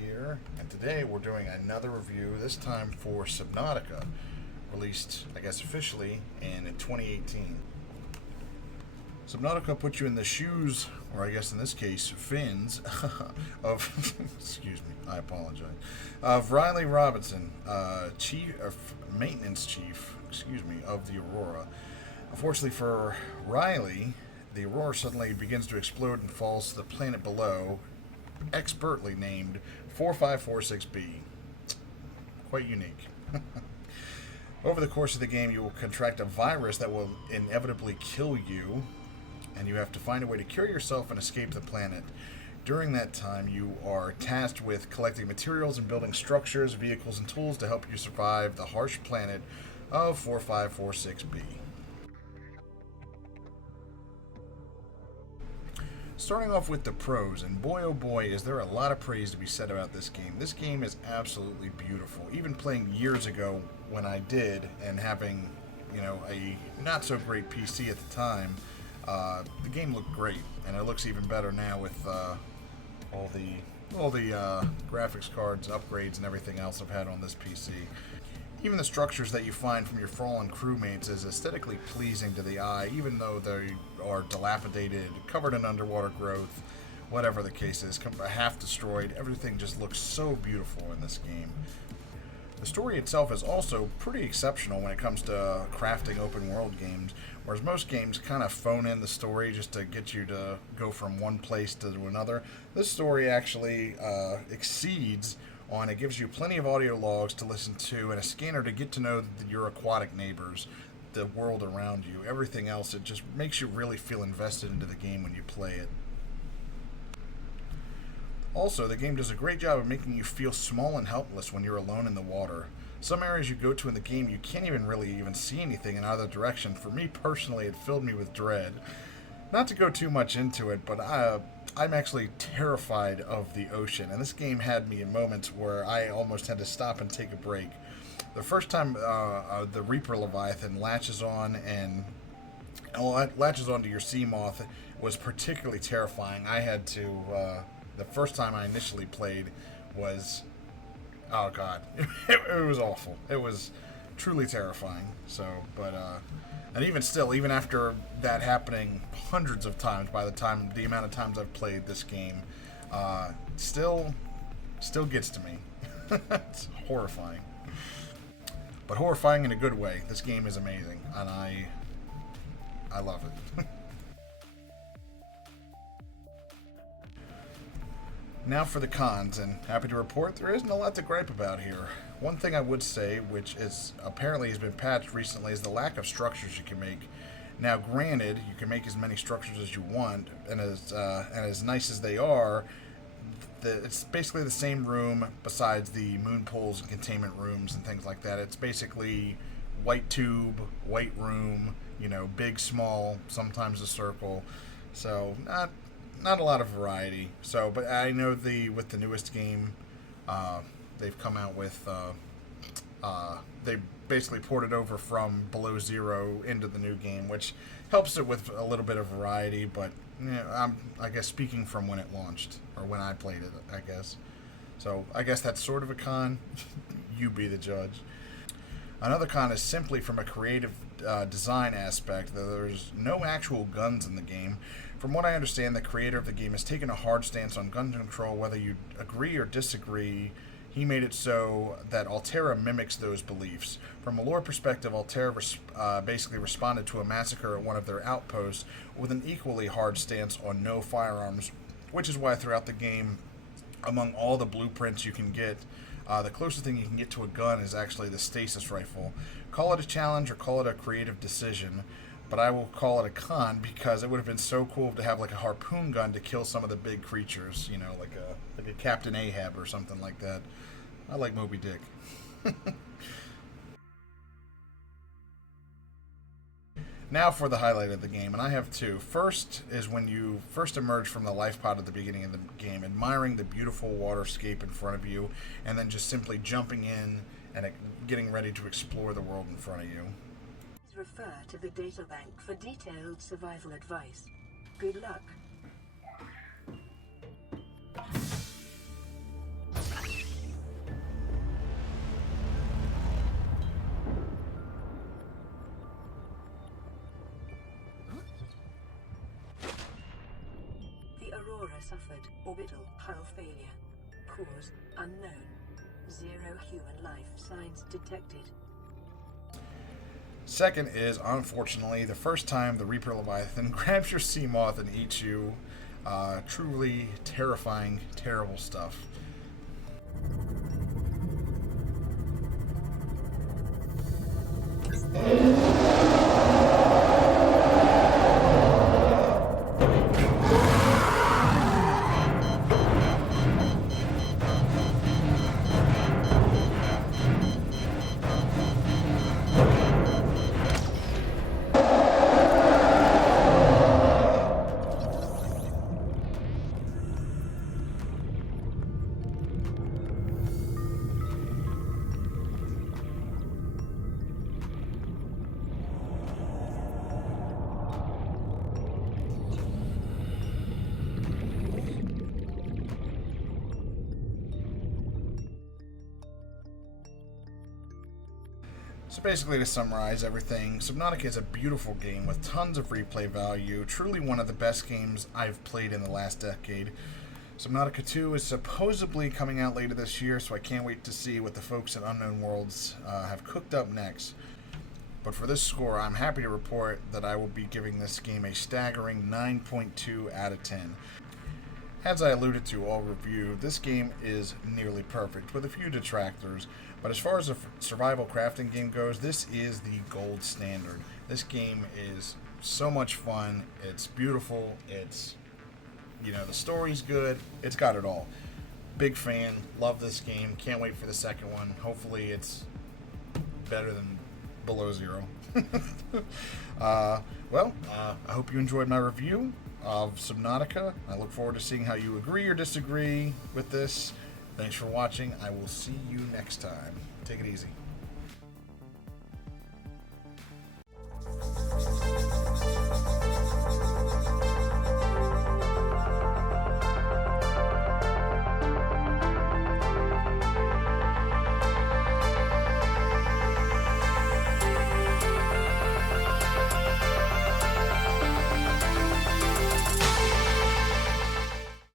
here, and today we're doing another review, this time for Subnautica, released, I guess, officially in 2018. Subnautica puts you in the shoes, or I guess in this case, fins, of, excuse me, I apologize, of Riley Robinson, maintenance chief, of the Aurora. Unfortunately for Riley, the Aurora suddenly begins to explode and falls to the planet below, expertly named 4546b. Quite unique. Over the course of the game, you will contract a virus that will inevitably kill you, and you have to find a way to cure yourself and escape the planet. During that time, you are tasked with collecting materials and building structures, vehicles, and tools to help you survive the harsh planet of 4546b. Starting off with the pros, and boy oh boy is there a lot of praise to be said about this game. This game is absolutely beautiful. Even playing years ago when I did, and having, a not so great PC at the time, the game looked great, and it looks even better now with all the graphics cards, upgrades, and everything else I've had on this PC. Even the structures that you find from your fallen crewmates is aesthetically pleasing to the eye, even though they are dilapidated, covered in underwater growth, whatever the case is, half destroyed. Everything just looks so beautiful in this game. The story itself is also pretty exceptional when it comes to crafting open world games, whereas most games kind of phone in the story just to get you to go from one place to another. This story actually exceeds on it. Gives you plenty of audio logs to listen to and a scanner to get to know your aquatic neighbors, the world around you, everything else. It just makes you really feel invested into the game when you play it. Also, the game does a great job of making you feel small and helpless when you're alone in the water. Some areas you go to in the game, you can't even see anything in either direction. For me personally, it filled me with dread. Not to go too much into it, but I'm actually terrified of the ocean, and this game had me in moments where I almost had to stop and take a break. The first time the Reaper Leviathan latches on latches onto your sea moth was particularly terrifying. I had to, the first time I initially played was, oh god, it was awful. It was truly terrifying. So, but, and even still, even after that happening hundreds of times, by the amount of times I've played this game, still gets to me. It's horrifying. But horrifying in a good way. This game is amazing, and I love it. Now for the cons, and happy to report there isn't a lot to gripe about here. One thing I would say, which is apparently has been patched recently, is the lack of structures you can make. Now, granted, you can make as many structures as you want, and as nice as they are, it's basically the same room besides the moon pools and containment rooms and things like that. It's basically white tube, white room, big, small, sometimes a circle. So not a lot of variety. So, but I know with the newest game, they've come out with, they basically ported over from Below Zero into the new game, which helps it with a little bit of variety, but I'm, I guess, speaking from when it launched, or when I played it, I guess. So, I guess that's sort of a con. You be the judge. Another con is simply from a creative design aspect, that there's no actual guns in the game. From what I understand, the creator of the game has taken a hard stance on gun control. Whether you agree or disagree, he made it so that Alterra mimics those beliefs. From a lore perspective, Alterra basically responded to a massacre at one of their outposts with an equally hard stance on no firearms, which is why throughout the game, among all the blueprints you can get, the closest thing you can get to a gun is actually the stasis rifle. Call it a challenge or call it a creative decision, but I will call it a con because it would have been so cool to have like a harpoon gun to kill some of the big creatures, like a Captain Ahab or something like that. I like Moby Dick. Now for the highlight of the game, and I have two. First is when you first emerge from the life pod at the beginning of the game, admiring the beautiful waterscape in front of you, and then just simply jumping in and getting ready to explore the world in front of you. Refer to the data bank for detailed survival advice. Good luck. suffered orbital hull failure. Cause unknown. 0 human life signs detected. Second is, unfortunately, the first time the Reaper Leviathan grabs your sea moth and eats you. Truly terrifying, terrible stuff. So basically, to summarize everything, Subnautica is a beautiful game with tons of replay value, truly one of the best games I've played in the last decade. Subnautica 2 is supposedly coming out later this year, so I can't wait to see what the folks at Unknown Worlds have cooked up next. But for this score, I'm happy to report that I will be giving this game a staggering 9.2 out of 10. As I alluded to all review, this game is nearly perfect, with a few detractors, but as far as a survival crafting game goes, this is the gold standard. This game is so much fun, it's beautiful, it's, the story's good, it's got it all. Big fan, love this game, can't wait for the second one. Hopefully it's better than Below Zero. I hope you enjoyed my review of Subnautica. I look forward to seeing how you agree or disagree with this. Thanks for watching. I will see you next time. Take it easy.